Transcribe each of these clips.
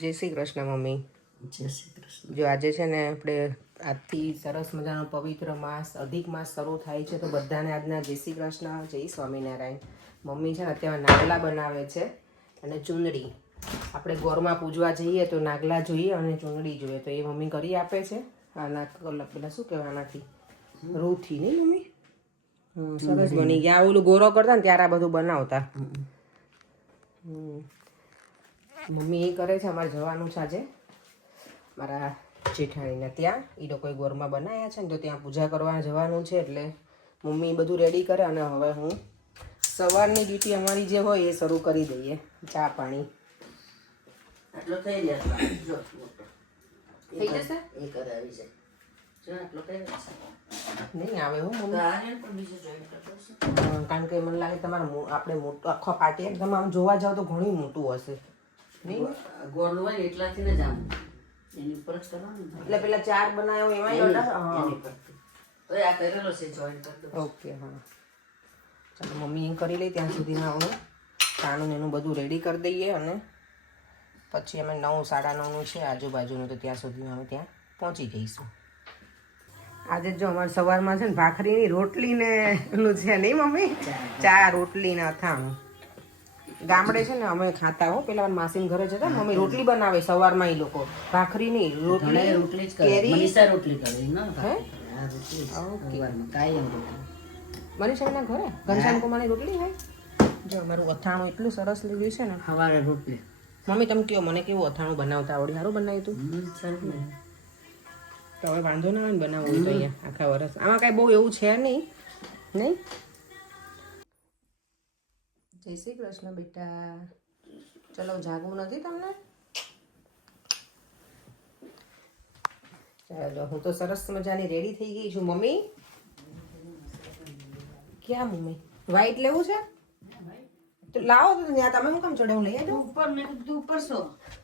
જય શ્રી કૃષ્ણ મમ્મી. જય શ્રી કૃષ્ણ. જો આજે છે ને આપણે આજથી સરસ મજાનો પવિત્ર માસ અધિક માસ શરૂ થાય છે, તો બધાને આજના જય શ્રી કૃષ્ણ, જય સ્વામિનારાયણ. મમ્મી છે ને અત્યારે નાગલા બનાવે છે અને ચૂંદડી. આપણે ગોરમાં પૂજવા જઈએ તો નાગલા જોઈએ અને ચૂંદડી જોઈએ, તો એ મમ્મી કરી આપે છે. આના પેલા શું કહેવાય, આનાથી રૂથી નહીં મમ્મી? સરસ બની ગયા. ઓલું ગોરો કરતા ને ત્યારે આ બધું બનાવતા. મમ્મી એ કરે છે. અમારે જવાનું છે આજે મારા જેઠાણીને ત્યાં. એ લોકોએ ગોરમાં બનાવ્યા છે ને તો ત્યાં પૂજા કરવા જવાનું છે, એટલે મમ્મી બધું રેડી કરે અને હવે હું સવારની ડ્યુટી અમારી જે હોય એ શરૂ કરી દઈએ. ચા પાણી આટલો થઈ જશે. જો થઈ જશે. એ કરાવી છે. જો આટલો થઈ જશે. નહીં આવે હો મમ્મી, પણ બીજું જોઈન કરતો કારણ કે મને લાગે તમારે આપણે મોટો આખો પાર્ટી એકદમ આમ જોવા જાવ તો ઘણું મોટું હશે નહીં? ગોળ હોય ને એટલાથી ને જ આમ એની ઉપર જ કરવાનું. એટલે પેલા ચાર બનાવ્યો એમાં એની પરથી તો આ કરેલો છે જોઈન કરી દો. ઓકે હા, ચાલો મમ્મી એ કરી લઈ. ત્યાં સુધીમાં અમે ચાનું એનું બધું રેડી કરી દઈએ અને પછી અમે 9, 9:30 છે આજુબાજુનું, તો ત્યાં સુધીમાં અમે ત્યાં પહોંચી જઈશું. આજે જો અમારે સવારમાં છે ને ભાખરીની રોટલી ને એનું છે નહીં મમ્મી? ચા રોટલી ને અથાણું. ગામડે છે ને અમે ખાતા હો, પેલા માસીન ઘરે જતા ને મમ્મી રોટલી બનાવે સવારમાં. એ લોકો ભાખરી નહીં, રોટલી જ કરે. મનીષા રોટલી કરે ને. હે આ રોટલી સવારમાં કાયમ રોટલી. મનીષાના ઘરે ઘનશ્યામ કુમારની રોટલી હોય. જો અમારું અથાણું એટલું સરસ લીધું છે ને. સવારે રોટલી. મમ્મી તમે કહો મને કેવું અથાણું બનાવતા આવડી? સારું બનાવ્યું તું? સારું ને. તો હવે વાંધો ના આવે ને બનાવવું હોય તો અહીંયા આખા વર્ષ. આમાં કાંઈ બહુ એવું છે નહીં. નહીં? જય શ્રી કૃષ્ણ બેટા. ચલો જાગવું નથી તમને? ચાલો હું તો સરસ મજાની રેડી થઈ ગઈ છું. મમ્મી ક્યાં મમ્મી? વ્હાઈટ લેવું છે તો લાવો. તો ત્યાં તમે હું કામ ચડે? હું લઈ આવજો. ઉપર મેં કીધું ઉપર છો.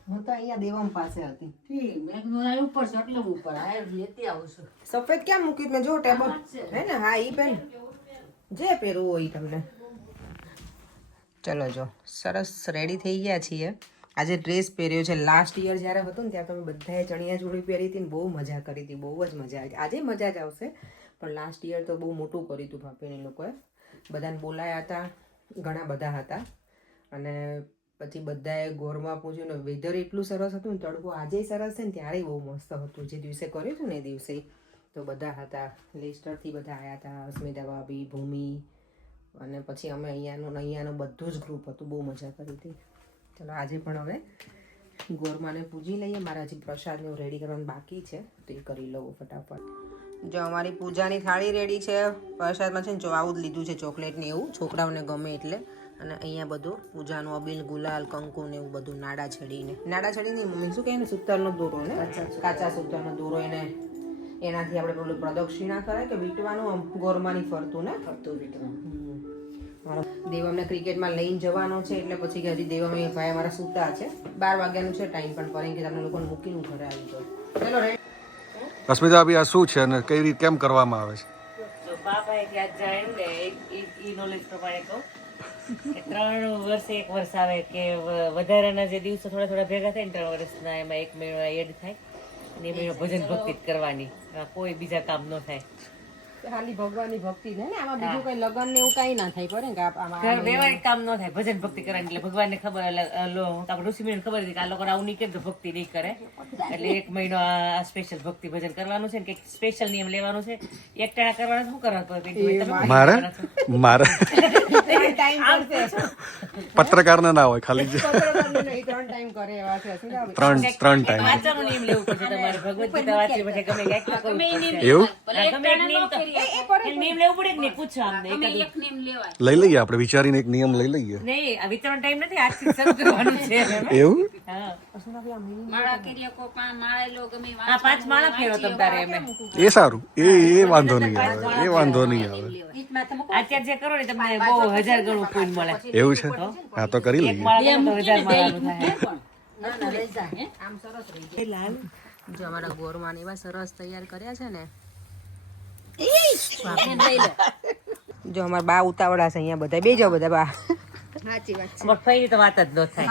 હું તો અહીંયા દેવમ પાસે હતી. ઠીક મેં કીધું આ ઉપર છો એટલે ઉપર આ લેતી આવું છું. સફેદ ક્યાં મૂકી મેં? જો ટેબલ હે ને? હા ઈ પેન જે પહેરવું હોય તમને. ચલો જો સરસ રેડી થઈ ગયા છીએ. આજે ડ્રેસ પહેર્યો છે. લાસ્ટ યર જ્યારે હતું ને ત્યારે તમે બધાએ ચણિયા ચોળી પહેરી હતી ને બહુ મજા કરી હતી. બહુ જ મજા આવી. આજે મજા જ આવશે, પણ લાસ્ટ યર તો બહુ મોટું કર્યું હતું ભાભીને લોકોએ. બધાને બોલાયા હતા, ઘણા બધા હતા. અને પછી બધાએ ગોરમાં પૂછ્યું ને વેધર એટલું સરસ હતું ને, તડકો આજે સરસ છે ને ત્યારે બહુ મસ્ત હતું. જે દિવસે કર્યું હતું ને એ દિવસે તો બધા હતા. લેસ્ટરથી બધા આવ્યા હતા, અસ્મિતા ભાભી, ભૂમિ, અને પછી અમે અહીંયાનું બધું જ ગ્રુપ હતું. બહુ મજા કરી હતી. ચલો આજે પણ હવે ગોરમાને પૂજી લઈએ. મારા હજી પ્રસાદને રેડી કરવાનું બાકી છે તો એ કરી લઉં ફટાફટ. જો અમારી પૂજાની થાળી રેડી છે. પ્રસાદમાં છે ને જો આવું જ લીધું છે, ચોકલેટ ને એવું, છોકરાઓને ગમે એટલે. અને અહીંયા બધું પૂજાનું અબીલ, ગુલાલ, કંકુ ને એવું બધું. નાડા છડીને મમ્મી શું કહે ને, સૂતરનો દોરો ને, કાચા સૂતરનો દોરો, એનાથી આપણે પેલું પ્રદક્ષિણા કરે કે વીટવાનું ગોરમાની ફરતું ને ફરતું વીટવાનું. દેવમને ક્રિકેટમાં લઈને જવાનો છે એટલે પછી કે હજી દેવમ એ ભાઈ અમારા સૂતા છે. 12 વાગ્યાનું છે ટાઈમ, પણ પર કે તમને લોકોને મૂકીને ઘરે આવી જાવ. ચલો અસ્મિતા ભાઈ આ શું છે અને કઈ રીતે કેમ કરવામાં આવે છે? તો બાપાએ ત્યાં જાણ્યું ને એ નોલેજ પ્રમાણે કહું કે 3 વર્ષે 1 વર્ષ આવે કે વધારાના જે દિવસો થોડા થોડા ભેગા થાય ને 3 વર્ષના, એમાં 1 મહિનો એડ થાય અને એ મહિનો ભજન ભક્તિ જ કરવાની, કોઈ બીજા કામ ન થાય. ખાલી ભગવાનની ભક્તિ થાય ને, આમાં બીજું કઈ લગન ને એવું કઈ ના થાય પડે કે ઘર વ્યવહારિક કામ ન થાય, ભજન ભક્તિ કરવાની. એટલે ભગવાનને ખબર, આપણે ઋષિમુનિને ખબર હતી કે આ લોકો આવું નહીં કરે તો ભક્તિ નહીં કરે, એટલે 1 મહિનો આ સ્પેશિયલ ભક્તિ ભજન કરવાનું છે ને કંઈક સ્પેશિયલ નિયમ લેવાનું છે. એક ટાણા કરવાનું શું કરવાનું? મારે પત્રકાર ના હોય, ખાલી 3 ટાઈમ કરે એવા છે. 3 ટાઈમ વાંચવાનું નિયમ લેવું પડશે તમારે. ભગવદ ગીતા વાંચી પછી ગમે ક્યાંક કરવું પડશે. એવું ગમે એક નિયમ તો નિયમ લેવું પડે કે નહીં? પૂછો આમને લઈ લઈએ આપણે, વિચારીને એક નિયમ લઈ લઈએ. નહીં, આ વિતરણ ટાઈમ નથી, આજથી શરૂ કરવાનું છે. એવું? હા, માળા કરીએ કો માળેલો ગમે આ 5 માળા ફેરો તમ તારે એમ. એ સારું, એ વાંધો નહીં આવે, એ વાંધો નહીં આવે. અત્યારે જે કરો ને તમને બહુ 1000 ગણું પુણ્ય મળે. એવું છે? હા તો કરી લઈએ. માળા તો 1000 માળાનું થાય. આમ સરસ રહી જાય. લાલ જો અમારા ગોરમાન એવા સરસ તૈયાર કર્યા છે ને. જો અમારા બા ઉતાવળા છે અહીંયા બધા. બે જાઓ બધા બા. સાચી વાત મગફળી તો વાત જ ન થાય.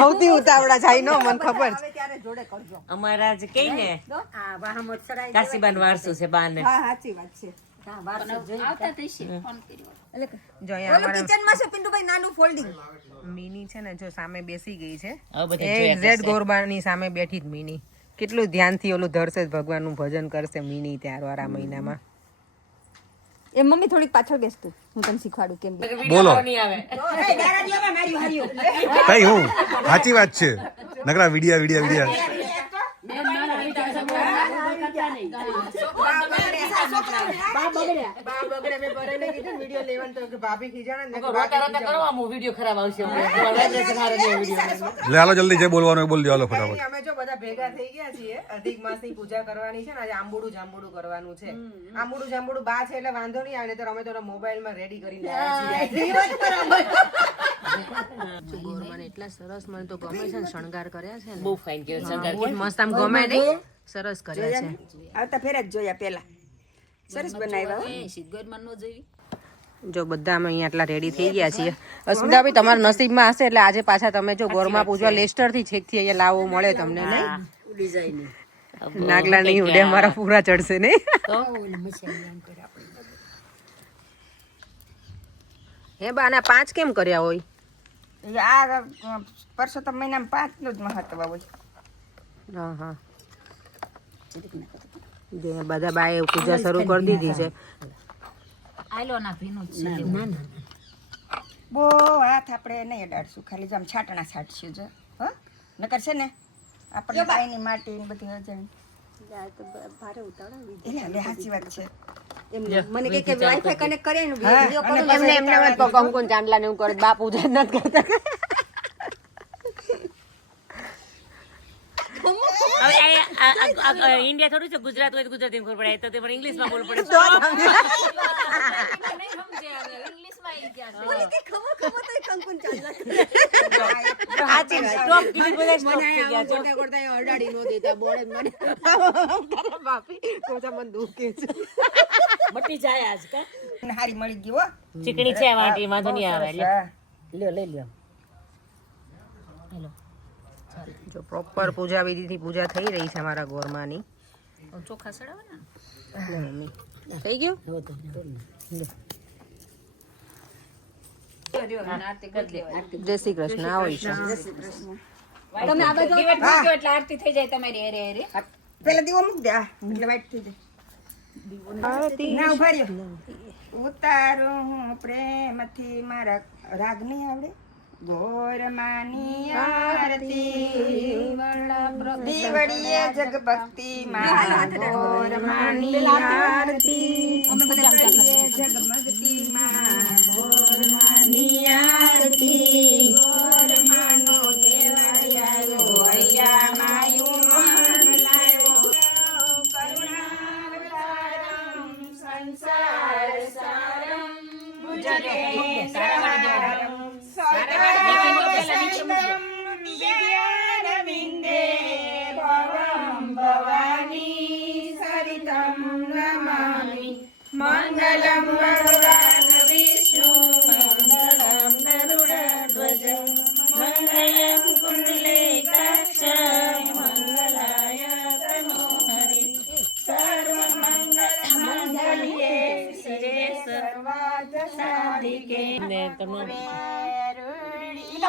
સૌથી ઉતાવળા જાય નો મને ખબર છે. ત્યારે જોડે કરજો. અમારા જ કઈ ને હા વાહમત સડાઈ કાશીબાન વારસું છે બાને. હા સાચી વાત છે. આવતા તો છે ફોન કર્યો જો અહીંયા ઓલું કિચનમાં છે પિન્ટુભાઈ નાનું ફોલ્ડિંગ. મિની છે ને જો સામે બેસી ગઈ છે હવે બધું એ એક્ઝેક્ટ ગોરબાની સામે બેઠી જ મિની કેટલું ધ્યાનથી ઓલું ધરશે જ ભગવાનનું ભજન કરશે મિની ત્યારવાર આ મહિનામાં. એ મમ્મી થોડીક પાછળ બેસતું હું તને શીખવાડું કેમ બે. બોલો નહીં આવે. કઈ હું સાચી વાત છે નકરા વિડિયા વિડીયો ખરાબ આવશે. લે હાલો જલ્દી જે બોલવાનું બોલ દો હાલો ફટાફટ. અમે જો બધા ભેગા થઈ ગયા છીએ અધિક માસની પૂજા કરવાની છે ને આજે આંબોડું જાંબોડું કરવાનું છે. આંબોડું જાંબોડું બા છે એટલે વાંધો નહીં આવે તો અમે તો મોબાઈલમાં રેડી કરીને આવ્યા છીએ. ગોરમાને એટલા સરસ મને તો ગમે છે ને શણગાર કર્યા છે ને બહુ ફાઇન કે શંકર બહુ જ મસ્ત આમ ગમે નહીં સરસ કર્યા છે. આવતા ફેર જ જોયા પેલા સરસ બનાવ્યા હો. સિદ્ધગઢમાં ન જોઈ જો બધા અમે અહીંયા આટલા રેડી થઈ ગયા છીએ. અસ્મિતાભાઈ તમારા નસીબમાં હશે એટલે આજે પાછા તમે જો ગોરમા પૂજવા લેસ્ટર થી છેકથી અહીંયા લાવવું મળે તમને નહીં. ઉડી જાય ને. નાગલા નહીં ઉડે મારા પૂરા ચડશે નહીં. હે બા આના 5 કેમ કર્યા હોય? આ પરસોત્તમ મહિનામાં 5 નું જ મહત્વ હોય. હા હા જે બધા બાએ પૂજા શરૂ કરી દીધી છે. આયલો ના ભીનું જ છે બહુ હાથ આપણે નહીં અડાડશું ખાલી જો આમ છાટણા છાટશું જો હો નકર છે ને આપણે બાયની માટી ને બધી અજાણ એટલે સાચી વાત છે. મને કે વાઈફાઈ કનેક્ટ કરે ને વિડિયો કોલ એમને એમને મત કંકુ ચાંદલા ને એવું કરે બા પૂજા નથી કરતા. ઇન્ડિયા થોડું છે ગુજરાત હોય તો ગુજરાતી ખબર પડે તો તે ઇંગ્લિશમાં બોલવું પડે. ઇંગ્લિશમાં આવી ગયા મને કે ખબર તો કંકુન ચાંદલા સાચી સ્ટોપ કીધી બધા સ્ટોપ થઈ ગયા છે. કોટા કોટા અડાડી નો દેતા બોળે મને તારા બાપી કોજા મન દુખે છે. મટી જાય આજ કા હારી મળી ગઈ હો. ચીકણી છે વાટી વાંધો નહીં આવે. લ્યો લઈ લ્યો. જો પ્રોપર પૂજા વિધિથી પૂજા થઈ રહી છે અમારા ગોરમાની. ચોખા સડાવે ને મમ્મી થઈ ગયું. જય શ્રી કૃષ્ણ આવો ઈશા. તમે આ બાજુ એટલે આરતી થઈ જાય તમારી એરે એરે પેલા દીવો મૂક દે એટલે વાઈટ થઈ જાય. ના ઉભા રહ્યો. ઉતારું હું પ્રેમથી મારા રાગ નહીં આવડે ગોરમાની આરતી દીવડીએ જગભક્તિ માં ગોરમાની આરતી દીવડીએ જગમગતી માં ગોરમાની આરતી ગોરમાનો તહેવાર આવ્યો અહીંયા માયું મન લાવ્યો કરુણાવતારમ સંસાર સારમ ભુજગે સારમ વિદ્યારવિંદે ભવમ ભવાની સરિતમ નમામિ મંગલમ ભગવાન વિષ્ણુ મંગલમ ગરુડધ્વજ મંગલમ કુંડલેકાક્ષ મંગલાય તનોહરિ સર્વમંગલ મંગલ્યે શિવે સર્વાર્થ સાધિકે.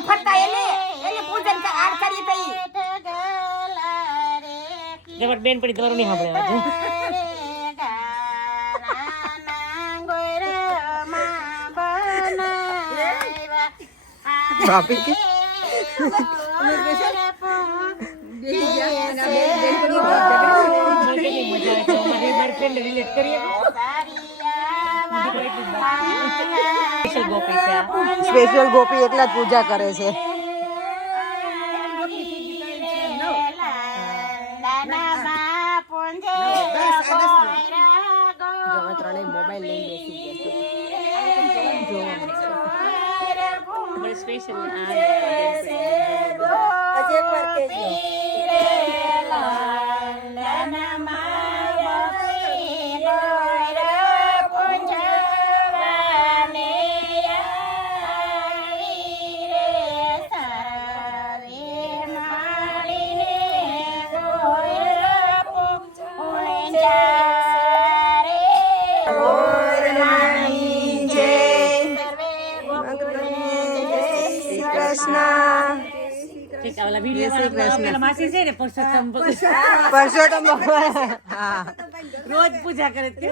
ફરતા એને પૂજન આર કરી તઈ જબર બેન પડી તમારું નહીં સાંભળે બાપી કે સ્પેશિયલ ગોપી એકલા જ પૂજા કરે છે. ત્રણેય મોબાઈલ લઈને બેસી જય શ્રી કૃષ્ણ. માસી છે ને પરસોત્તમ પરસોત્તમ ભગવાન. હા રોજ પૂજા કરે છે.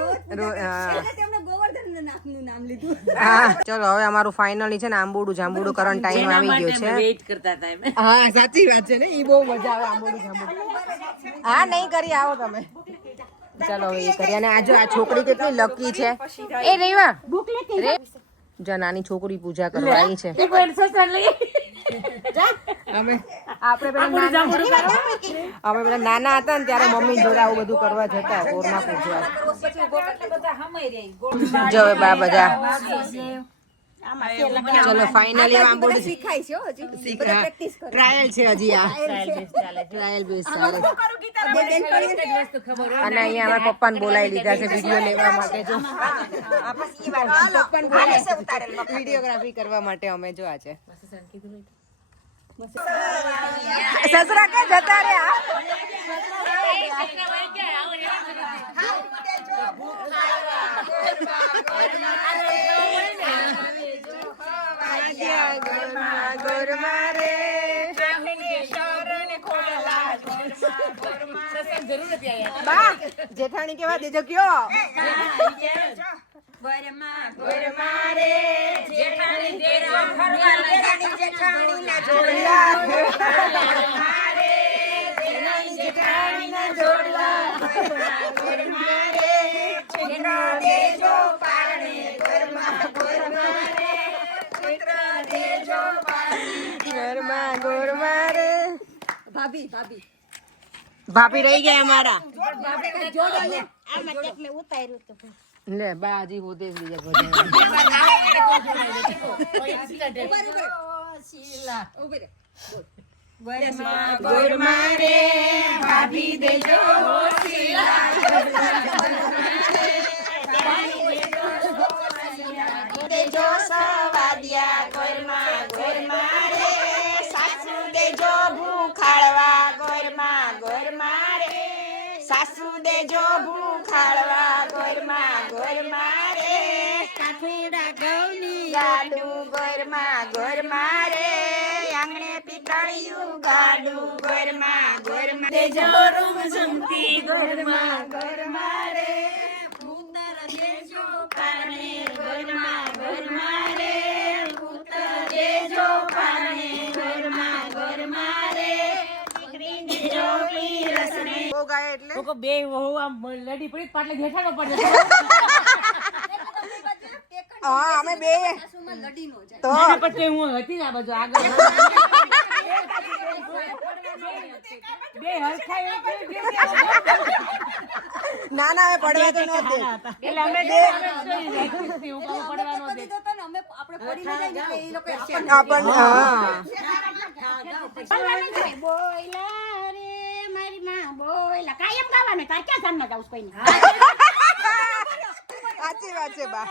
હા ચલો હવે અમારું ફાઇનલી છે ને આંબોડું જાંબુડું કરવાનો ટાઈમ આવી ગયો છે. વેઇટ કરતા હતા એમ. હા સાચી વાત છે ને, ઈ બહુ મજા આવે આંબોડું જાંબુડું. હા નહીં કરી આવો તમે. ચલો હવે એ કરી. અને આ છોકરી કેટલી લકી છે. એ રેવા જો નાની છોકરી પૂજા કરવા આવી છે. અમે પેલા નાના હતા ને ત્યારે મમ્મી જોડે આવું બધું કરવા જતા કોરમાં પૂજવા. જો હવે બા બધા ચલો ફાઇનલી આંબોડી શીખાય છે હજી ટ્રાયલ છે હજી આ ટ્રાયલ બેસ ચાલે. અને અહીંયા અમારા પપ્પાને બોલાવી લીધા છે વિડીયો લેવા માટે. જો વિડીયોગ્રાફી કરવા માટે અમે જો આ છે. સસરા કે જતા રહ્યા. જેઠાણી કેવા દેજો કયો ભાભી રહી ગયા અમારા. લે બાજી હોતે જ બીજા સાસુ દેજો ભૂખાડવા ગોરમાં ગોરમાં રે કાઠુડા ઘઉંની ગાડું ગોરમાં ગોરમાં રે આંગણે પીકળિયું ગાડું ગોરમાં ગોરમાં દેજો રૂમ જમતી ગોરમાં ગોરમાં રે ઉતર દેજો કારણે ગોરમાં ગોરમાં રે ઉતર દેજો કારણે ગોરમાં ગોરમાં રે લોકો બે વહુ આમ લડી પડી પાટલે જેઠાનો પડે. હા અમે બે તો પછી હું હતી ને આ બાજુ આગળ બે હરખાઈ ના ના હવે પડવા તો નહોતી. એટલે અમે બે પડવાનો દે. આપણને હા કાયમ ગાવાનું તાર ક્યાં સામમાં જાઉં કોઈને સાચી વાત છે બા.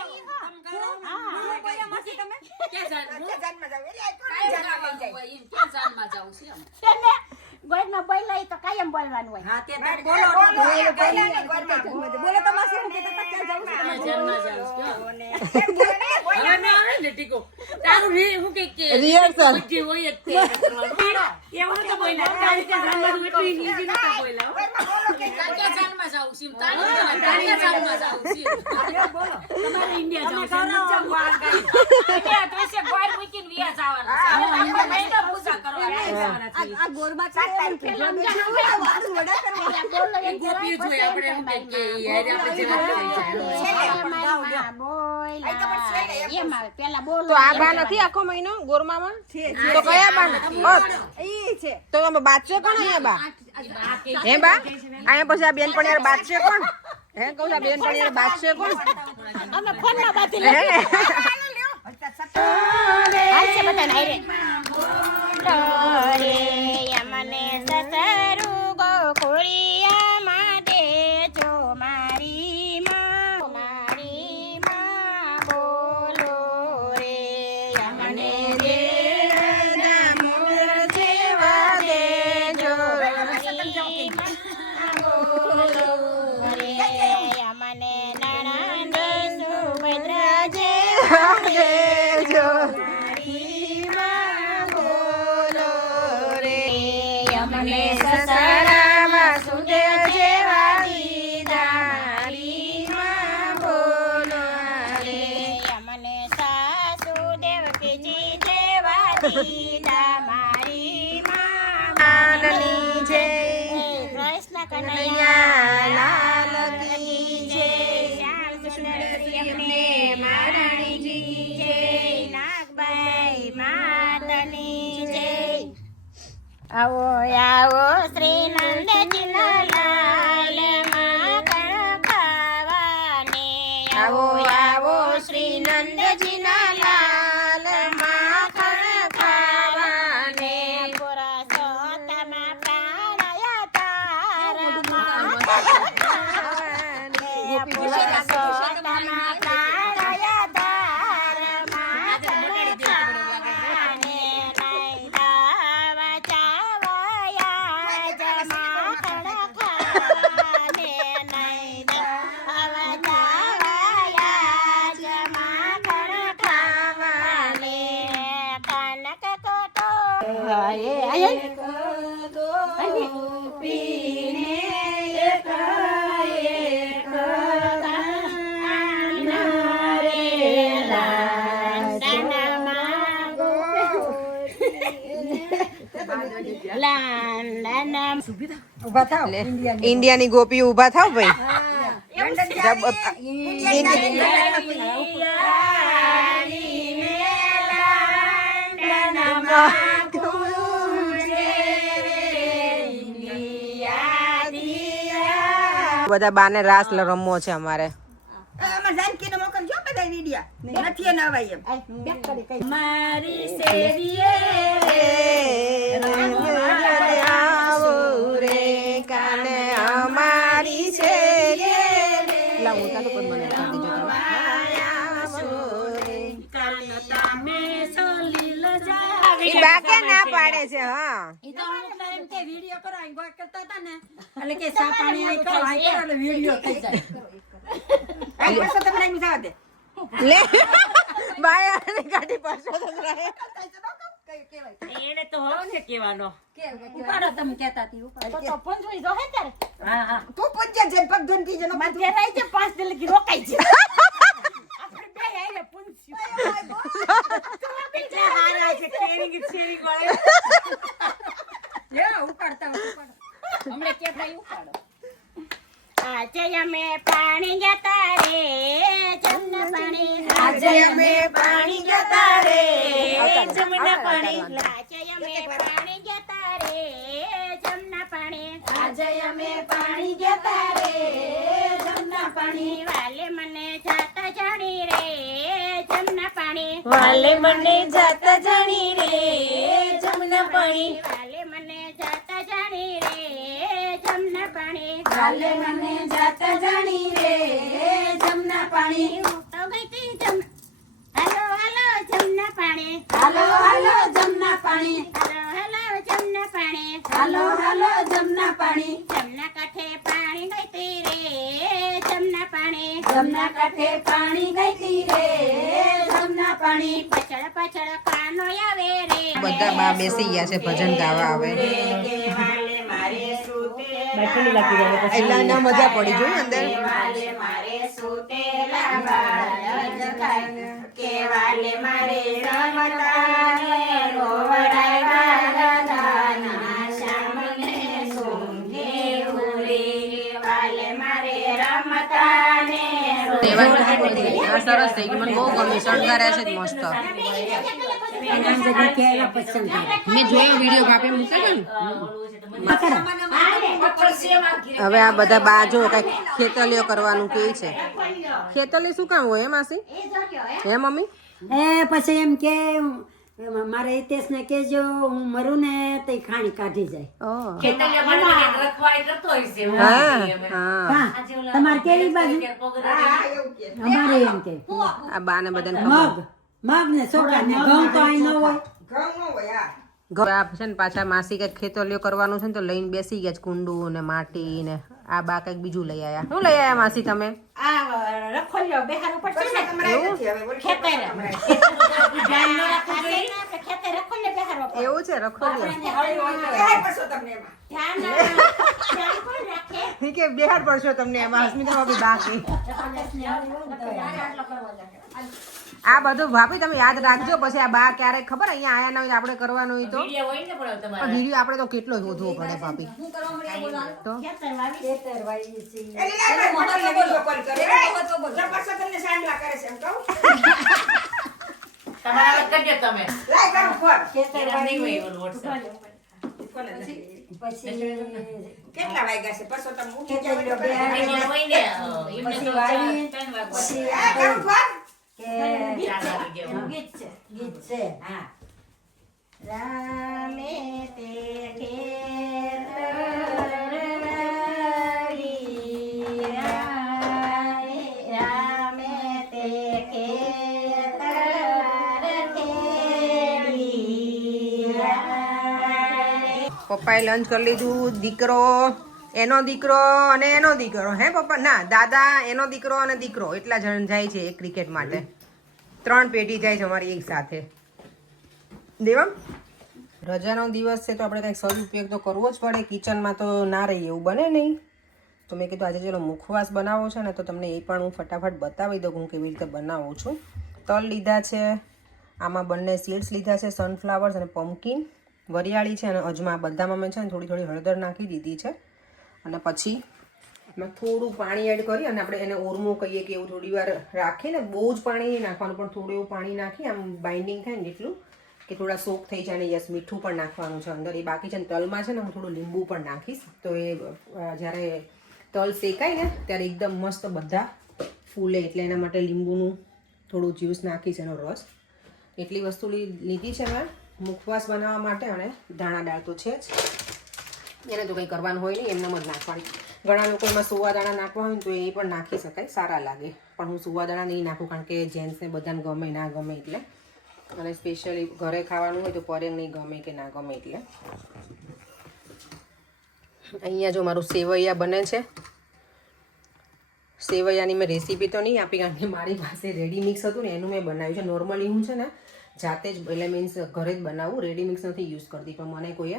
ગોળમાં બોલાય તો કાયમ બોલવાનું હોય. રિહર્સલ તો આ બા નથી આખો મહિનો ગોરમામાં તો કયા બા નથી? તો તમે બાદશે કોણ અહીંયા બા? હે બા અહીંયા પછી આ બેન પણ બાદશે કોણ? હે કહું છું આ બેન પણ બાદશે કોણ? અમે ફોનમાં બાતી હે? હાલશે બધાને હારે. રે યમને સસરુ ગોખોરિયા માટે જો મારી માં બોલો રે યમને દે દામોદર સેવા દેજો બોલો રે યમને નણંદ સુભદ્રા જેવા દેજો અમને સસરા વાસુદેવ જેવા દીધા મારી માં બોલો રે અમને સાસુ દેવકીજી જેવા દીધા મારી માં જય કૃષ્ણ કનૈયા લાલ કી જય શ્યામ સુંદરી અમને મહારાણીજી જય નાગબાઈ માતની જય આવો આવો શ્રી નંદજીના લાલ માખણ ખાવાને આવો આવો શ્રી નંદજીના લાલ માખણ ખાવાને પૂરા સોતમાં પ્રાણયા તાર માખણ ખાવાને પૂરા સોતમાં પ્રાણયા તાર માખણ ખાવાને નહીં દાવા ચાવાયા જ માખણ ખાવાને નહીં દાવા ચાવાયા જ માખણ ખાવાને કનક કોટો પીને એક એક કાના રે લાંડનમાં લાંડનમાં ઊભા થાવ ઇન્ડિયાની ગોપી ઊભા થાવ ભાઈ બધા બાને રાસ રમવો છે અમારે અમાર જાનકીને મોકલજો બધા વિડિયા નથી એને અવાય એમ મારી શેરીએ આવો રે કાને અમારી છે લાવો ચાલો કોઈ મને કરી દેજો તમે સોલીલ જા ઈ બાકે ના પાડે છે હા ઈ તો એમ કે વિડિયો કરો આઈ ગોળ કરતા હતા ને એટલે કે સા પાણી આઈ કરો આઈ કરો એટલે વિડિયો થઈ જાય આઈ પાછો તમને આઈ જવા દે લે બાયાને ગાડી પાછો તો રહે એને તો હવે ને કહેવાનો ઉપાડો તમે કહેતા હતી ઉપાડો તો પંજોઈ જો હે ત્યારે હા હા તું પૂજ્ય છે પગ ધનથી જનો માથે રહી છે 5 દિન લગી રોકાઈ છે આપણે બે આઈને પૂંછ્યું કેટલા હારા છે કેરિંગ વાળે લે ઉપાડતા ઉપાડો હમણે કે ભાઈ ઉપાડો આજે અમે પાણી જતા રે જમના પાણી આજે અમે પાણી જતા રે જમના પાણી આજે અમે પાણી જતા રે જમના પાણી આજે અમે પાણી જતા રે જમના પાણી વાલે મને જાતા જાણી રે જમના પાણી વાલે મને જાતા જાણી રે જમના પાણી વાલે મને જાતા જાણી રે જમના પાણી વાલે મને જાતા જાણી રે જમના પાણી તો ગઈ તી જમ હાલો હાલો જમના પાણી હાલો હાલો જમના પાણી હાલો હાલો જમના પાણી હાલો હાલો જમના પાણી જમના કાંઠે પાણી ગઈ તી રે જમના પાણી જમના કાંઠે પાણી ગઈ તી રે જમના પાણી પાછળ પાછળ કાનો આવે રે બધા બા બેસી ગયા છે ભજન ગાવા આવે વાલે મારે સુતે બેઠેલી લાગી જાય પછી એટલે ના મજા પડી જોઈ અંદર વાલે મારે સુતેલા બાળ કેવાલે મારે રમતાને રોવડાવ્યા દાના શ્યામને સોંગે ઉરે વાલે મારે રમતાને આ સરસ થઈ ગયું મને બહુ ગમ્યું શણગાર્યા છે જ મસ્ત મેં જોયો વિડીયો બાપે મૂકેલો ને હવે આ બધા બાજો કઈક ખેતલીઓ કરવાનું કે છે ખેતલી શું કામ હોય માસી હે મમ્મી એ પછી એમ કે મારે હિતેશને કહેજો હું મરું ને તો ખાણી કાઢી જાય ખેતરિયા માટે રખવાડી કરતો હોય છે હા હા હા તમારે કેવી બાજુ અમારે એમ કે આ બા ને બધાને મગ મગ ને ચોખા ને ઘઉં તો અહીં ન હોય ઘર આ છે ને પાછા માસી કઈક ખેતલીઓ કરવાનું છે ને તો લઈને બેસી ગયા છે કુંડું ને માટી ને આ બા કંઈક બીજું લઈ આયા. શું લઈ આયા માસી તમે? આ રખોલ્યો બેહારો પડશે ને હમણાં નથી હવે, બોલ ખેતર ધ્યાન ન રાખવું જોઈએ ને એટલે ખેતર રખોલ્યો બેહારો પડે. એવું છે રખોલ્યો. ક્યાંય પડશો તમને એમાં. ધ્યાન કોણ રાખે? ઠીક છે બેહાર પડશો તમને એમાં. અસ્મિતા ભાભી બાકી આ બધું ભાભી તમે યાદ રાખજો. પછી આ બા ક્યારેક ખબર અહીંયા આયા ના હોય આપણે કરવાનું હોય તો વિડીયો હોય ને પણ તમારે વિડીયો આપણે તો કેટલો શોધવો પડે ભાભી. તો ખેતર વાવી ખેતર વાવી છે. એ લીલાભાઈ મોટરને બીજો કોલ કરે. જો પાછો તમને સાંડલા કરે છે એમ કહું. તમારા વાત કરજો તમે. લાય કરું ફોન. ખેતર એના નહીં વાવી હોય ઓલું WhatsApp. પછી કેટલા વાગ્યા છે? પાછો તમે ઉઠી ખેતર જાવ તો બે કરે. વિડીયો હોય ને એમને પછી તો વાવી, 3 વાગવા. પછી લાય કરું ફોન. કે 4 વાગી ગયા. ગીત છે. ગીત છે. હા. રામે તે ખેતર વાવી, રામે તે ખેતર ખેડી. પપ્પાએ લંચ કરી લીધું. દીકરો એનો દીકરો અને એનો દીકરો. હે પપ્પા? ના, દાદા એનો દીકરો અને દીકરો એટલા જણ જાય છે એક ક્રિકેટ માટે. 3 પેટી જાય છે અમારી એક સાથે. દેવમ રજાનો દિવસ છે તો આપણે કંઈક સદુપયોગ તો કરવો જ પડે. કિચનમાં તો ના રહીએ એવું બને નહીં. તો મેં કીધું આજે ચલો મુખવાસ બનાવો છે ને તો તમને એ પણ હું ફટાફટ બતાવી દઉં હું કેવી રીતે બનાવું છું. તલ લીધા છે, આમાં બંને સીડ્સ લીધા છે, સનફ્લાવર્સ અને પમ્પકિન, વરિયાળી છે અને અજમા. બધામાં મેં છે ને થોડી થોડી હળદર નાખી દીધી છે. અને પછી એમાં થોડું પાણી એડ કરી અને આપણે એને ઓરમો કહીએ કે એવું થોડી વાર રાખીને, બહુ જ પાણી નહીં નાખવાનું પણ થોડું એવું પાણી નાખી આમ બાઇન્ડિંગ થાય ને એટલું કે થોડા સોક થઈ જાય. અને યસ મીઠું પણ નાખવાનું છે અંદર. એ બાકી છે ને તલમાં છે ને હું થોડું લીંબુ પણ નાખીશ તો એ જ્યારે તલ શેકાય ને ત્યારે એકદમ મસ્ત બધા ફૂલે. એટલે એના માટે લીંબુનું થોડું જ્યુસ નાખીશ, એનો રસ. એટલી વસ્તુ લીધી છે મેં મુખવાસ બનાવવા માટે. અને ધાણા દાળ તો છે જ, એને તો કંઈ કરવાનું હોય નહીં, એમનામ જ નાખવાની. ઘણા લોકો એમાં સુવા દાણા નાખવા હોય ને તો એ પણ નાખી શકાય, સારા લાગે. પણ હું સુવા દાણા નહીં નાખું કારણ કે જેન્ટ્સને બધાને ગમે ના ગમે એટલે. અને સ્પેશિયલી ઘરે ખાવાનું હોય તો પરેંગ નહીં ગમે કે ના ગમે એટલે. અહીંયા જો મારું સેવૈયા બને છે. સેવૈયાની મેં રેસીપી તો નહીં આપી કારણ કે મારી પાસે રેડી મિક્સ હતું ને એનું મેં બનાવ્યું છે. નોર્મલી હું છે ને જાતે જ એટલે મીન્સ ઘરે જ બનાવું, રેડી મિક્સ નથી યુઝ કરતી. પણ મને કોઈએ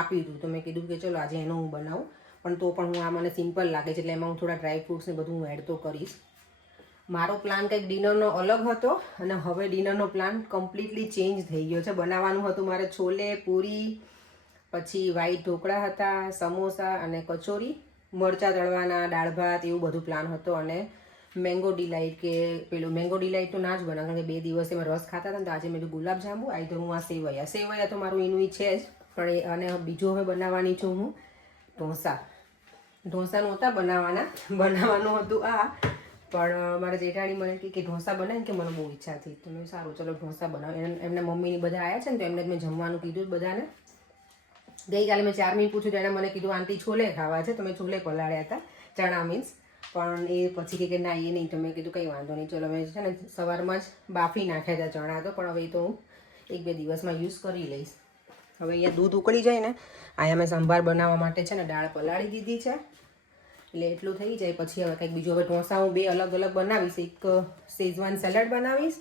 આપ્યું હતું તો મેં કીધું કે ચલો આજે એનો હું બનાવું. પણ તો પણ હું આ મને સિમ્પલ લાગે છે એટલે એમાં હું થોડા ડ્રાય ફ્રૂટ્સ ને બધું હું એડ તો કરીશ. મારો પ્લાન કંઈક ડિનરનો અલગ હતો અને હવે ડિનરનો પ્લાન કમ્પ્લીટલી ચેન્જ થઈ ગયો છે. બનાવવાનું હતું મારે છોલે પૂરી, પછી વ્હાઈટ ઢોકળા હતા, સમોસા અને કચોરી, મરચાં તળવાના, દાળ ભાત, એવું બધું પ્લાન હતો. અને મેંગો ડિલાઇટ કે પેલું મેંગો ડિલાઇટ તો ના જ બનાવ કારણ કે 2 દિવસે મેં રસ ખાતા હતા ને તો આજે મેં ગુલાબજાંબુ આવી તો હું આ સેવૈયા તો મારું એનું છે જ. પણ અને બીજું હવે બનાવવાની છું હું ઢોસા. ઢોસા નહોતા બનાવવાનું હતું આ. પણ મારા જેઠાણી મને કે ઢોસા બનાવીને કે મને બહુ ઈચ્છા થઈ. તો મેં સારું ચલો ઢોસા બનાવ. એમના મમ્મીની બધા આવ્યા છે ને તો એમને મેં જમવાનું કીધું બધાને. ગઈકાલે મેં 4 મિનિટ પૂછ્યું તો એણે મને કીધું આંટી છોલે ખાવા છે તો મેં છોલે પલાળ્યા હતા, ચણા મીન્સ. પણ એ પછી કે ના એ નહીં તો મેં કીધું કંઈ વાંધો નહીં ચલો મેં છે ને સવારમાં જ બાફી નાખ્યા હતા ચણા તો. પણ હવે તો હું 1-2 દિવસમાં યુઝ કરી લઈશ. હવે અહીંયા દૂધ ઉકળી જાય ને અહીંયા મેં સંભાર બનાવવા માટે છે ને દાળ પલાળી દીધી છે એટલે એટલું થઈ જાય. પછી હવે કંઈક બીજું હવે ઢોસા હું 2 અલગ અલગ બનાવીશ. એક શેઝવાન સલાડ બનાવીશ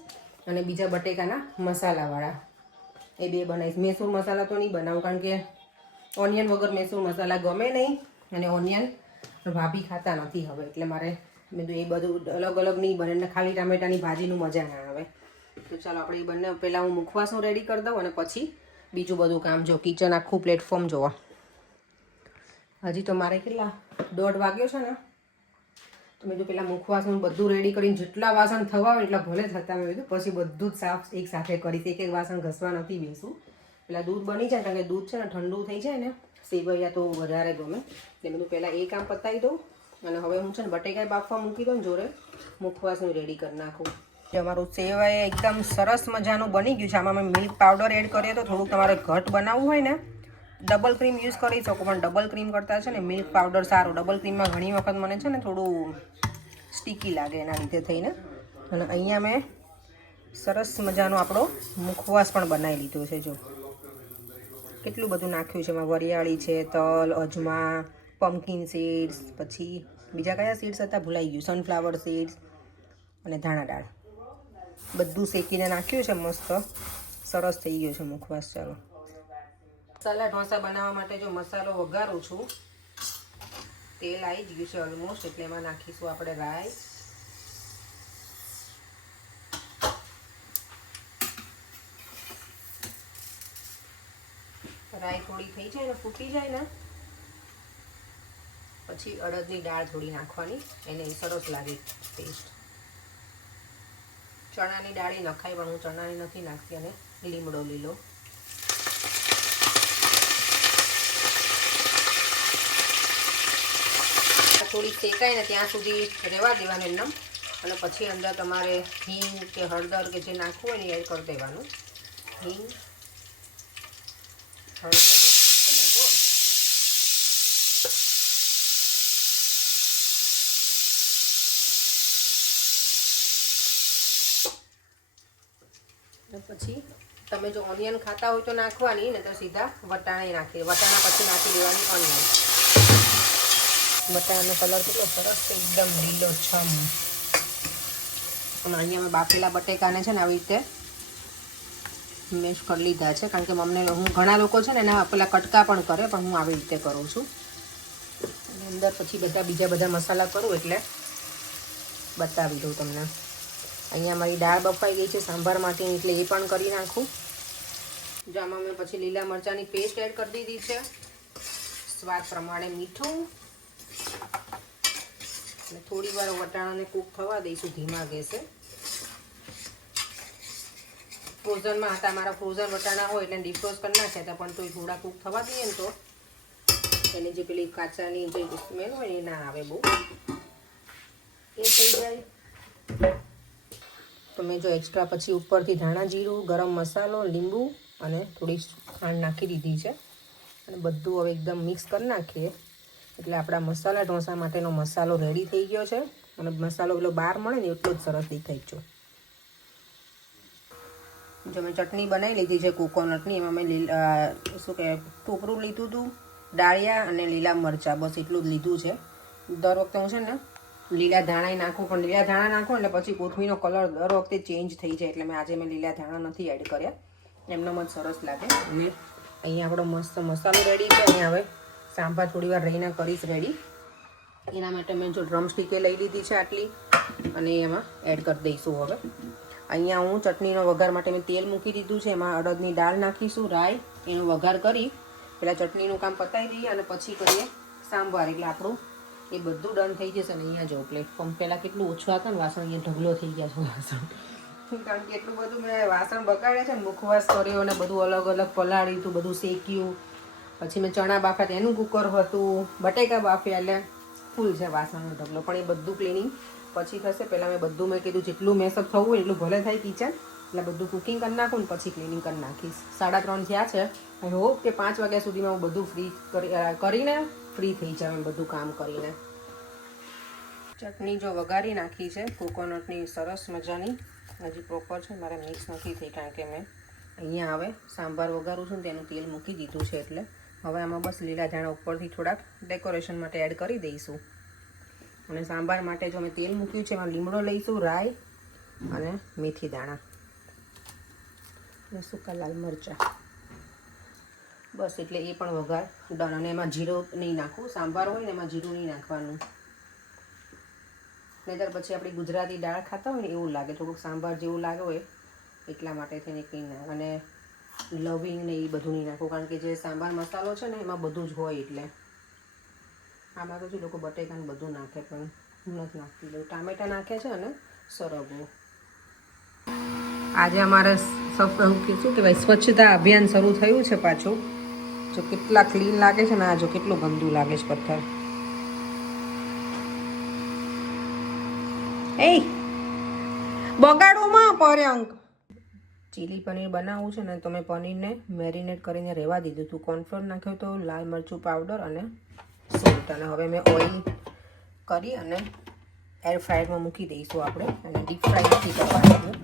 અને બીજા બટેકાના મસાલાવાળા એ 2 બનાવીશ. મૈસૂર મસાલા તો નહીં બનાવું કારણ કે ઓનિયન વગર મૈસૂર મસાલા ગમે નહીં અને ઓનિયન ભાભી ખાતા નથી હવે. એટલે મારે મેં તો એ બધું અલગ અલગ નહીં બને ને ખાલી ટામેટાની ભાજીનું મજા ના આવે. તો ચાલો આપણે એ બંને પહેલાં હું મુખવાસનું રેડી કરી દઉં અને પછી બીજું બધું કામ. જો કિચન આખું પ્લેટફોર્મ જોવા. હજી તો મારે કેટલા 1:30 વાગ્યો છે ને તો મેં જો પેલા મુખવાસનું બધું રેડી કરીને જેટલા વાસણ થવા હોય એટલા ભલે થતા મેં કીધું પછી બધું જ સાફ એક સાથે કરીશ. એક વાસણ ઘસવા નથી બેસું. પેલા દૂધ બની જાય કારણ કે દૂધ છે ને ઠંડુ થઈ જાય ને સેવૈયા તો વધારે ગમે. એટલે મેં પહેલાં એ કામ પતાવી દઉં અને હવે હું છે ને બટેકાઈ બાફવા મૂકી દઉં જોડે મુખવાસનું રેડી કરી નાખું. અમારું સેવૈયા એકદમ સરસ મજાનું બની ગયું છે. આમાં મેં મિલ્ક પાવડર એડ કરીએ તો થોડુંક તમારે ઘટ બનાવવું હોય ને ડબલ ક્રીમ યુઝ કરી શકો. પણ ડબલ ક્રીમ કરતાં છે ને મિલ્ક પાવડર સારું. ડબલ ક્રીમમાં ઘણી વખત મને છે ને થોડું સ્ટીકી લાગે એના લીધે થઈને. અને અહીંયા મેં સરસ મજાનો આપણો મુખવાસ પણ બનાવી લીધો છે. જો કેટલું બધું નાખ્યું છે એમાં વરિયાળી છે, તલ, અજમા, પમ્પકિન સીડ્સ, પછી બીજા કયા સીડ્સ હતા ભૂલાઈ ગયું, સનફ્લાવર સીડ્સ અને ધાણા દાળ બધું શેકીને નાખ્યું છે. મસ્ત સરસ થઈ ગયો છે મુખવાસ. ચાલો મસાલા ઢોસા બનાવવા માટે જો મસાલો વઘારું છું, તેલ આવી જ ગયું છે ઓલમોસ્ટ, એટલે એમાં નાખીશું આપણે રાઈ, રાઈ થોડી થઈ જાય ને ફૂટી જાય ને પછી અડદની દાળ થોડી નાખવાની, એને સરસ લાગે ટેસ્ટ. ચણાની દાળ નખાય પણ હું ચણાની નથી નાખતી, અને લીમડો લીલો. થોડી શેકાય ને ત્યાં સુધી રહેવા દેવાનું એમને, અને પછી અંદર તમારે હિંગ કે હળદર કે જે નાખવું હોય ને એડ કરી દેવાનું. હિંગ, હળદર અને ગોળ. પછી તમે જો ઓનિયન ખાતા હોય તો નાખવાની, ને તો સીધા વટાણા નાખી, વટાણા પછી નાખી દેવાની ઓનિયન. બટાકાનો કલર કેટલો સરસ છે, એકદમ લીલો છમ. અને અહીંયા મેં બાફેલા બટેકાને છે ને આવી રીતે મેશ કરી લીધા છે, કારણ કે મમ્મી હું ઘણા લોકો છે ને એના પેલા કટકા પણ કરે, પણ હું આવી રીતે કરું છું. અને અંદર પછી બીજા બધા મસાલા કરું એટલે બતાવી દઉં તમને. અહીંયા મારી દાળ બફાઈ ગઈ છે સાંભાર માટે, એટલે એ પણ કરી નાખું. જો આમાં મેં પછી લીલા મરચાંની પેસ્ટ એડ કરી દીધી છે, સ્વાદ પ્રમાણે મીઠું, અને થોડી વાર વટાણાને કૂક થવા દઈશું ધીમા ગેસે. ફ્રોઝનમાં હતા મારા, ફ્રોઝન વટાણા હોય એટલે ડિફ્રોઝ કરી નાખ્યા હતા, પણ તો થોડા કૂક થવા દઈએ ને તો એની જે પેલી કાચાની જે સ્મેલ હોય એ ના આવે બહુ. એ થઈ જાય તો મેં જો એક્સ્ટ્રા પછી ઉપરથી ધાણા જીરું, ગરમ મસાલો, લીંબુ અને થોડી ખાંડ નાખી દીધી છે. અને બધું હવે એકદમ મિક્સ કરી નાખીએ એટલે આપણા મસાલા ઢોસા માટેનો મસાલો રેડી થઈ ગયો છે. અને મસાલો પેલો બહાર મળે ને એટલો જ સરસ દેખાય છે. જો મેં ચટણી બનાવી લીધી છે કોકોનટની, એમાં મેં શું કહેવાય ટોપરું લીધું હતું, ડાળિયા અને લીલા મરચાં, બસ એટલું જ લીધું છે. દર વખતે હું છે ને લીલા ધાણા નાખું, પણ લીલા ધાણા નાખું એટલે પછી કોથમીરનો કલર દર વખતે ચેન્જ થઈ જાય, એટલે આજે મેં લીલા ધાણા નથી એડ કર્યા, એમનો જ સરસ લાગે. અને અહીંયા આપણો મસ્ત મસાલો રેડી છે. અહીંયા હવે સાંભાર થોડી વાર રહીને કરીશ રેડી. એના માટે મેં જો ડ્રમ સ્ટીકે લઈ લીધી છે આટલી, અને એમાં એડ કરી દઈશું. હવે અહીંયા હું ચટણીનો વઘાર માટે મેં તેલ મૂકી દીધું છે, એમાં અડદની દાળ નાખીશું, રાઈ, એનો વઘાર કરી પહેલાં ચટણીનું કામ પતાવી દઈએ અને પછી કરીએ સાંભાર, એટલે આપણું એ બધું ડન થઈ જશે. ને અહીંયા જો પ્લેટફોર્મ પહેલાં કેટલું ઓછું હતા ને વાસણ, અહીંયા ઢગલો થઈ ગયા છે વાસણ, કારણ કે એટલું બધું મેં વાસણ બગાડ્યા છે ને, મુખવાસ કર્યો અને બધું અલગ અલગ પલાળ્યું હતું, બધું શેક્યું, પછી મેં ચણા બાફ્યા એનું કુકર હતું, બટેકા બાફ્યા, એટલે ફૂલ છે વાસણનો ઢગલો. પણ એ બધું ક્લિનિંગ પછી થશે. પહેલાં મેં કીધું જેટલું મેસઅપ થવું હોય એટલું ભલે થાય કિચન, એટલે બધું કુકિંગ કરી નાખું ને પછી ક્લિનિંગ કરી નાખીશ. 3:30 થયા છે. આઈ હોપ કે 5 વાગ્યા સુધીમાં હું બધું કરીને ફ્રી થઈ જાઉં બધું કામ કરીને. ચટણી જો વઘારી નાખી છે કોકોનટની સરસ મજાની, હજી પ્રોપર છે મારે મિક્સ નથી થઈ, કારણ કે મેં અહીંયા હવે સાંભાર વઘારું છું ને તેનું તેલ મૂકી દીધું છે. એટલે હવે આમાં બસ લીલા ધાણા ઉપરથી થોડાક ડેકોરેશન માટે એડ કરી દઈશું. અને સાંભાર માટે જો મેં તેલ મૂક્યું છે, એમાં લીમડો લઈશું, રાઈ અને મેથી દાણા અને સૂકા લાલ મરચાં, બસ. એટલે એ પણ વઘાર ડન. અને એમાં જીરું નહીં નાખવું, સાંભાર હોય ને એમાં જીરું નહીં નાખવાનું, નહીંતર પછી આપણી ગુજરાતી દાળ ખાતા હોય ને એવું લાગે, થોડુંક સાંભાર જેવું લાગે હોય, એટલા માટે થઈને કંઈ ના. અને લવિંગ ને એ બધું નહીં નાખવું, કારણ કે જે સાંભાર મસાલો છે ને એમાં બધું જ હોય. એટલે આમાં તો જે લોકો બટેકાને બધું નાખે, પણ હું નથી નાખતી, ટામેટા નાખે છે અને સરગવો. આજે અમારે શું કહેવાય સ્વચ્છતા અભિયાન શરૂ થયું છે પાછું. જો કેટલા ક્લીન લાગે છે ને, આ જો કેટલું ગંદુ લાગે છે પથ્થર. એ બગાડોમાં પર્યંક ચીલી પનીર બનાવવું છે ને, તો મેં પનીરને મેરિનેટ કરીને રહેવા દીધું હતું. કોર્નફ્લોર નાખ્યો તો, લાલ મરચું પાવડર અને સોલ્ટ. અને હવે મેં ઓઇલ કરી અને એર ફ્રાયરમાં મૂકી દઈશું આપણે, અને ડીપ ફ્રાય નથી કરવાનું.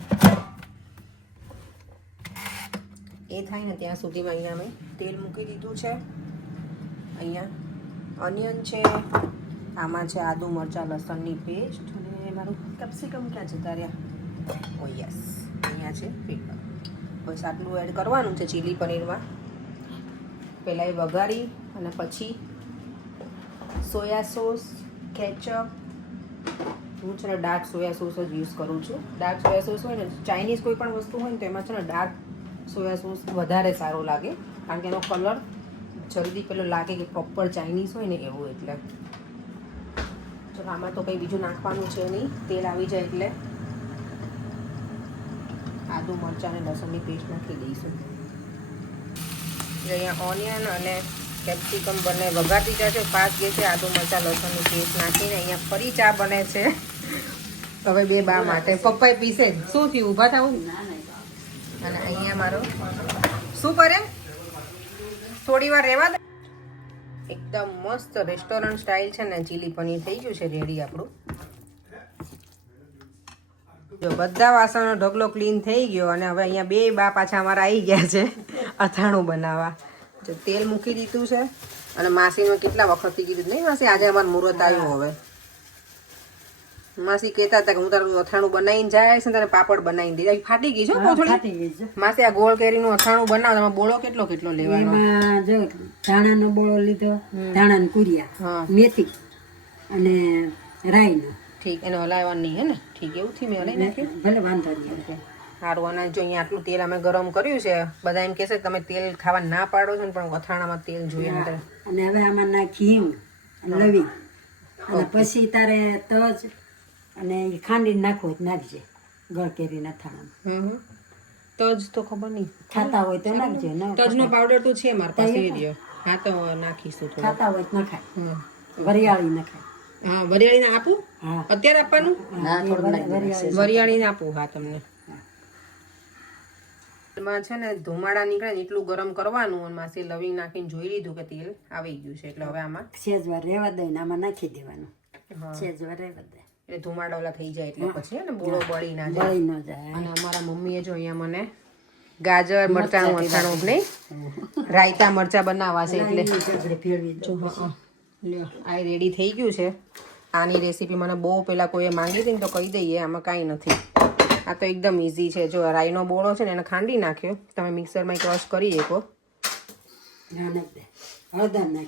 એ થાય ને ત્યાં સુધીમાં અહીંયા મેં તેલ મૂકી દીધું છે. અહીંયા ઓનિયન છે, આમાં છે આદુ મરચાં લસણની પેસ્ટ, અને મારું કેપ્સિકમ ક્યાં જતા રહ્યા? ઓ યસ, અહીંયા છે પેપર. બસ આટલું એડ કરવાનું છે ચીલી પનીરમાં. પહેલાં એ વઘારી અને પછી સોયા સોસ, કેચઅપ. હું છે ને ડાર્ક સોયા સોસ જ યુઝ કરું છું. ડાર્ક સોયા સોસ હોય ને, ચાઇનીઝ કોઈ પણ વસ્તુ હોય ને તો એમાં છે ને ડાર્ક સોયા સોસ વધારે સારો લાગે, કારણ કે એનો કલર જલ્દી પેલો લાગે કે પ્રોપર ચાઇનીઝ હોય ને એવું. એટલે ચલો આમાં તો કંઈ બીજું નાખવાનું છે નહીં. તેલ આવી જાય એટલે આદુ મરચાં અને લસણની પેસ્ટ નાખી દઈશું. અહીંયા ઓનિયન અને કેપ્સિકમ બંને વઘારતી જાય છે. 5 ગેસે આદુ મરચાં લસણની પેસ્ટ નાખીને અહીંયા ફરી ચા બને છે હવે બે બા માટે. પપ્પાએ પીસે જ. શું થયું, ઊભા થવું? અને અહીંયા મારો શું કરે, થોડી વાર રહેવા દે. એકદમ મસ્ત રેસ્ટોરન્ટ સ્ટાઇલ છે ને ચીલી પનીર થઈ ગયું છે રેડી આપણું. જો બધા વાસણનો ઢગલો ક્લીન થઈ ગયો, અને હવે અહીંયા બે બા પાછા અમારા આવી ગયા છે અથાણું બનાવવા. જો તેલ મૂકી દીધું છે, અને માસીનું કેટલા વખતથી કીધું નહીં માસી આજે અમારું મુહૂર્ત આવ્યું. હવે માસી કહેતા હતા કે હું તારું અથાણું બનાવીને જાય છે, તારે પાપડ બનાવીને દે. ફાટી ગઈ છો કોથળી. માસી આ ગોળ કેરીનું અથાણું બનાવ. તમે બોળો કેટલો કેટલો લેવાનો? એમાં જો ધાણાનો બોળો લીધો, ધાણાના કુરિયા, મેથી અને રાઈનો. ઠીક, એને હલાવવાનું નહીં હે ને? ઠીક, એવું થી મેં હલાવી નાખ્યું. ભલે વાંધો નહીં. સારું. અને જો અહીંયા આટલું તેલ અમે ગરમ કર્યું છે. બધા એમ કહેશે તમે તેલ ખાવા ના પાડો છો ને, પણ અથાણામાં તેલ જોઈએ અંદર. અને હવે આમાં નાખી હિંગ, લવિંગ, અને પછી તારે તજ અને ખાંડીને નાખવું હોય તો નાખજે. ગળ કેરીના અથાણામાં તજ તો ખબર નહીં, ખાતા હોય તો નાખજે. તજનો પાવડર તો છે મારી પાસે. હા તો નાખીશું થોડું. ખાતા હોય તો નખાય. વરિયાળી નખાય. હા, વરિયાળીને આપું? હા, અત્યારે આપવાનું? વરિયાળીને આપું. હા તમને એમાં છે ને ધુમાડા નીકળે ને એટલું ગરમ કરવાનું. અને માસી લવિંગ નાખીને જોઈ લીધું કે તેલ આવી ગયું છે, એટલે હવે આમાં સેજવાર રહેવા દઈને આમાં નાખી દેવાનું. સેજવાર રહેવા દે એટલે ધુમાડા ઓલા થઈ જાય, એટલે પછી ને બોળો બળી ના જાય. બળી ન જાય. અને અમારા મમ્મીએ જો અહીંયા મને ગાજર મરચાંનું અથાણું નહીં, રાયતા મરચાં બનાવવા છે. એટલે ફેરવી દો. લ્યો આ રેડી થઈ ગયું છે. આની રેસીપી મને બહુ પહેલાં કોઈએ માંગી હતી ને તો કહી દઈએ, આમાં કાંઈ નથી. આ તો એકદમ ઇઝી છે. જો રાઈનો બોળો છે ને એને ખાંડી નાખ્યો, તમે મિક્સરમાં ક્રશ કરી શકો.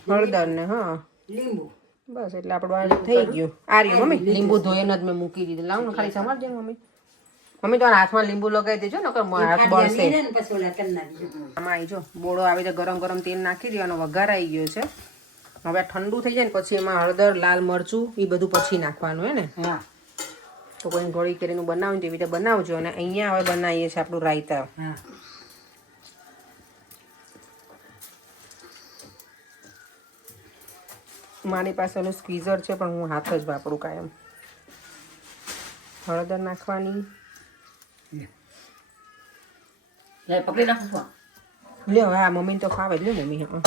હળદર ને હા લીંબુ, બસ એટલે આપણું થઈ ગયું. આ રહ્યું મમ્મી, લીંબુ ધોઈને જ મેં મૂકી દીધું. લાવ ને ખાલી સમાર દે મમ્મી. મમ્મી તો હાથમાં લીંબુ લગાવી દેજો ને, હાથ બળશે. આમાં આવી જો બોળો આવી તો ગરમ ગરમ તેલ નાખી દેવાનો. વઘાર આવી ગયો છે. હવે ઠંડુ થઈ જાય ને પછી એમાં હળદર, લાલ મરચું એ બધું પછી નાખવાનું હે ને. હા, તો કોઈ ગળી કેરીનું બનાવું તેવી રીતે બનાવજો. અને અહીંયા હવે બનાવીએ છીએ આપણું રાયતા. હા. મારી પાસે ઓલું સ્ક્વીઝર છે, પણ હું હાથ જ વાપરું કાયમ. હળદર નાખવાની. પકડી નાખો. લ્યો હા, મમ્મીને તો ફાવે જ. લ્યો મમ્મી. હા,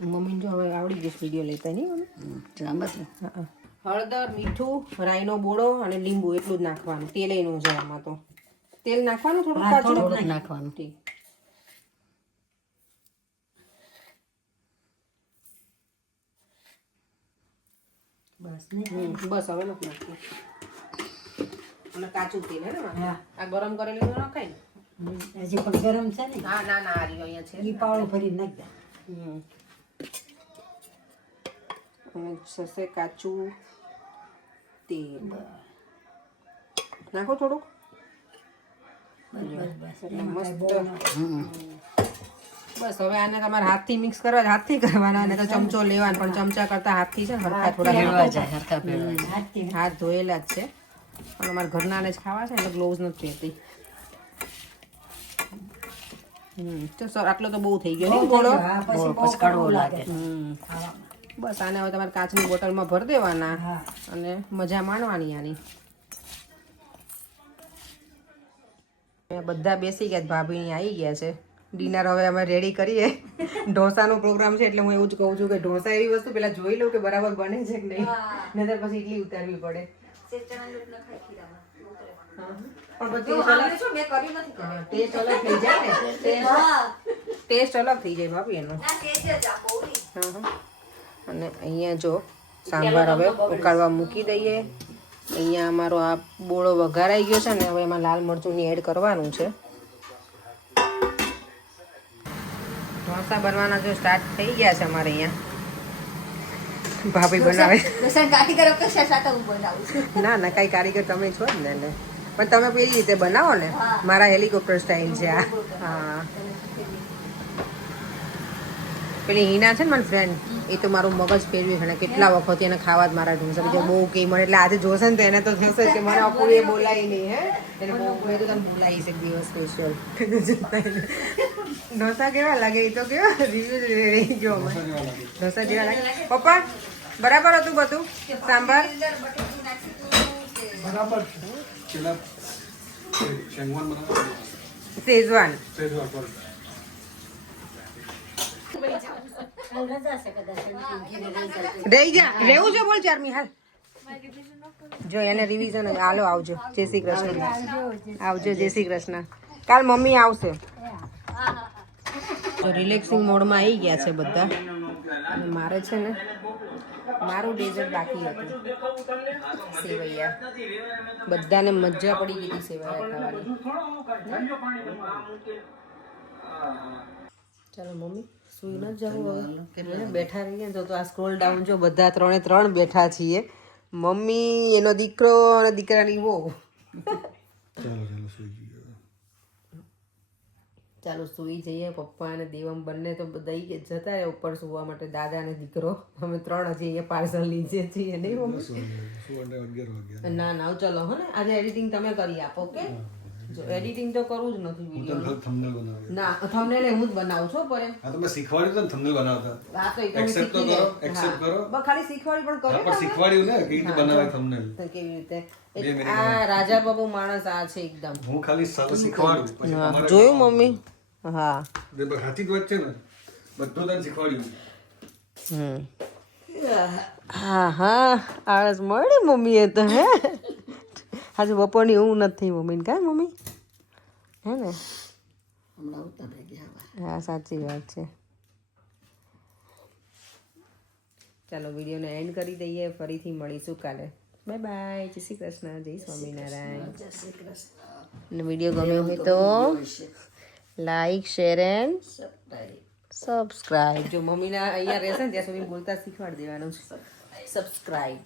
મમ્મીને જો હવે આવડી જશે વિડીયો લેતા નહીં મમ્મી. હા, હળદર, મીઠું, રાઈનો બોળો અને લીંબુ એટલું જ નાખવાનું. તેલ એનું છે આમાં. તો તેલ નાખવાનું થોડું કાચું નાખવાનું. ઠીક. બસ ને. બસ હવે નથી નાખવું. અને કાચું તેલ હે ને હા. આ ગરમ કરેલું તો નખાય ને. હજી પણ ગરમ છે ને. હા ના ના, આ રહ્યું અહીંયા છે. ઈ પાવડો ભરી નાખ દે. અને જશે કાચું તેલ. નાખો થોડુંક. બસ હવે આને તમારે હાથથી મિક્સ કરવા, હાથથી કરવાના. અને તો ચમચો લેવાનો, પણ ચમચા કરતા હાથથી છે ને હરખા થોડા હાથ ધોયેલા જ છે. પણ અમારા ઘરનાને જ ખાવા છે એટલે ગ્લોવ્સ નથી પહેરતી. તો સર આટલો તો બહુ થઈ ગયો ને ગોળો. પછી કડવો લાગે. બસ આને હવે તમારે કાચની બોટલમાં ભરી દેવાના અને મજા માણવાની આની. બધા બેસી ગયા, ભાભી આવી ગયા છે. ડિનર હવે અમે રેડી કરીએ. ઢોસાનો પ્રોગ્રામ છે એટલે હું એવું જ કહું છું કે ઢોસા એવી વસ્તુ પેલા જોઈ લઉં કે બરાબર બને છે કે નહીં, નહીતર પછી ઇડલી ઉતારવી પડે. ટેસ્ટ અલગ થઈ જાય ને, ટેસ્ટ અલગ થઈ જાય ભાભી એનો. અને અહીંયા જો સાંભાર હવે ઉકાળવા મૂકી દઈએ. અહીંયા અમારો આ બોળો વઘારાઈ ગયો છે ને હવે એમાં લાલ મરચું એડ કરવાનું છે. ઢોસા બનવાના જો સ્ટાર્ટ થઈ ગયા છે અમારે અહીંયા. ભાભી બનાવે. ના ના કઈ કારીગર તમે છો જ ને પણ તમે પેલી રીતે બનાવો ને. મારા હેલિકોપ્ટર સ્ટાઇલ છે આ. હા પેલી હિના છે ને મારી ફ્રેન્ડ એ તો મારું મગજ ફેરવી છે ને કેટલા વખત એને ખાવા જ મારા ઢોસા બીજા બહુ કે મને એટલે આજે જોશે ને તો એને તો થશે કે મને અપૂરી બોલાવી નહીં હે એને બહુ મેં તો તને બોલાવીશ એક દિવસ સ્પેશિયલ. ઢોસા કેવા લાગે એ તો કેવા રિવ્યુ રહી ગયો અમે. ઢોસા કેવા લાગે પપ્પા બરાબર હતું બધું સાંભાર શેઝવાન રહી જા રહેવું છે બોલ ચારમી હાલ જો એને રિવિઝન હાલો આવજો જય શ્રી કૃષ્ણ આવજો જય શ્રી કૃષ્ણ કાલ મમ્મી આવશે. તો રિલેક્સિંગ મોડમાં આવી ગયા છે બધા અને મારે છે ને મારું ડેઝર્ટ બાકી હતું સેવૈયા. બધાને મજા પડી ગઈ હતી સેવૈયા ખાવાની. ચાલો મમ્મી સુઈ ન જવું હવે બેઠા રહીએ તો આ સ્ક્રોલ ડાઉન જો બધા 3 બેઠા છીએ. મમ્મી એનો દીકરો અને દીકરાની વહુ. ચાલો સુઈ જઈએ. પપ્પા અને દેવમ બંને તો દઈ જતા રહ્યા ઉપર સુવા માટે. દાદા અને દીકરો અમે 3 હજી અહીંયા પાર્સલ લીધે છીએ નહીં મમ્મી? ના ના ચલો હો ને આજે એડિટિંગ તમે કરી આપો. ઓકે જો એડિટિંગ તો કરવું જ નથી વિડિયો. ના થંબનેલ હું જ બનાવું છું પર આ તમે શીખવાડ્યું તો થંબનેલ બનાવતા. હા તો એ એક્સેપ્ટ તો કરો, એક્સેપ્ટ કરો. બસ ખાલી શીખવાડી પણ કરો. પણ શીખવાડ્યું ને કેવી રીતે બનાવે થંબનેલ. તો કેવી રીતે આ રાજા બાબુ માણસ આ છે એકદમ. હું ખાલી સાદું શીખવાડું પછી તમારે જોયું મમ્મી? હા હાથી જ છે ને બધું તને શીખવાડ્યું. હા હા આળસ મળી મમ્મી એ તો હે આજે બપોરની ઊંઘ નથી મમ્મીને કાંઈ મમ્મી હે ને? હા સાચી વાત છે. ચાલો વિડીયોને એન્ડ કરી દઈએ. ફરીથી મળીશું કાલે. Bye bye. જય શ્રી કૃષ્ણ. જય સ્વામિનારાયણ. અને વિડીયો ગમ્યો હોય તો લાઈક શેર એન્ડ સબસ્ક્રાઇબ. જો મમ્મીના અહીંયા રહેશે ને ત્યાં સુધી બોલતા શીખવાડી દેવાનું છે. સબસ્ક્રાઇબ.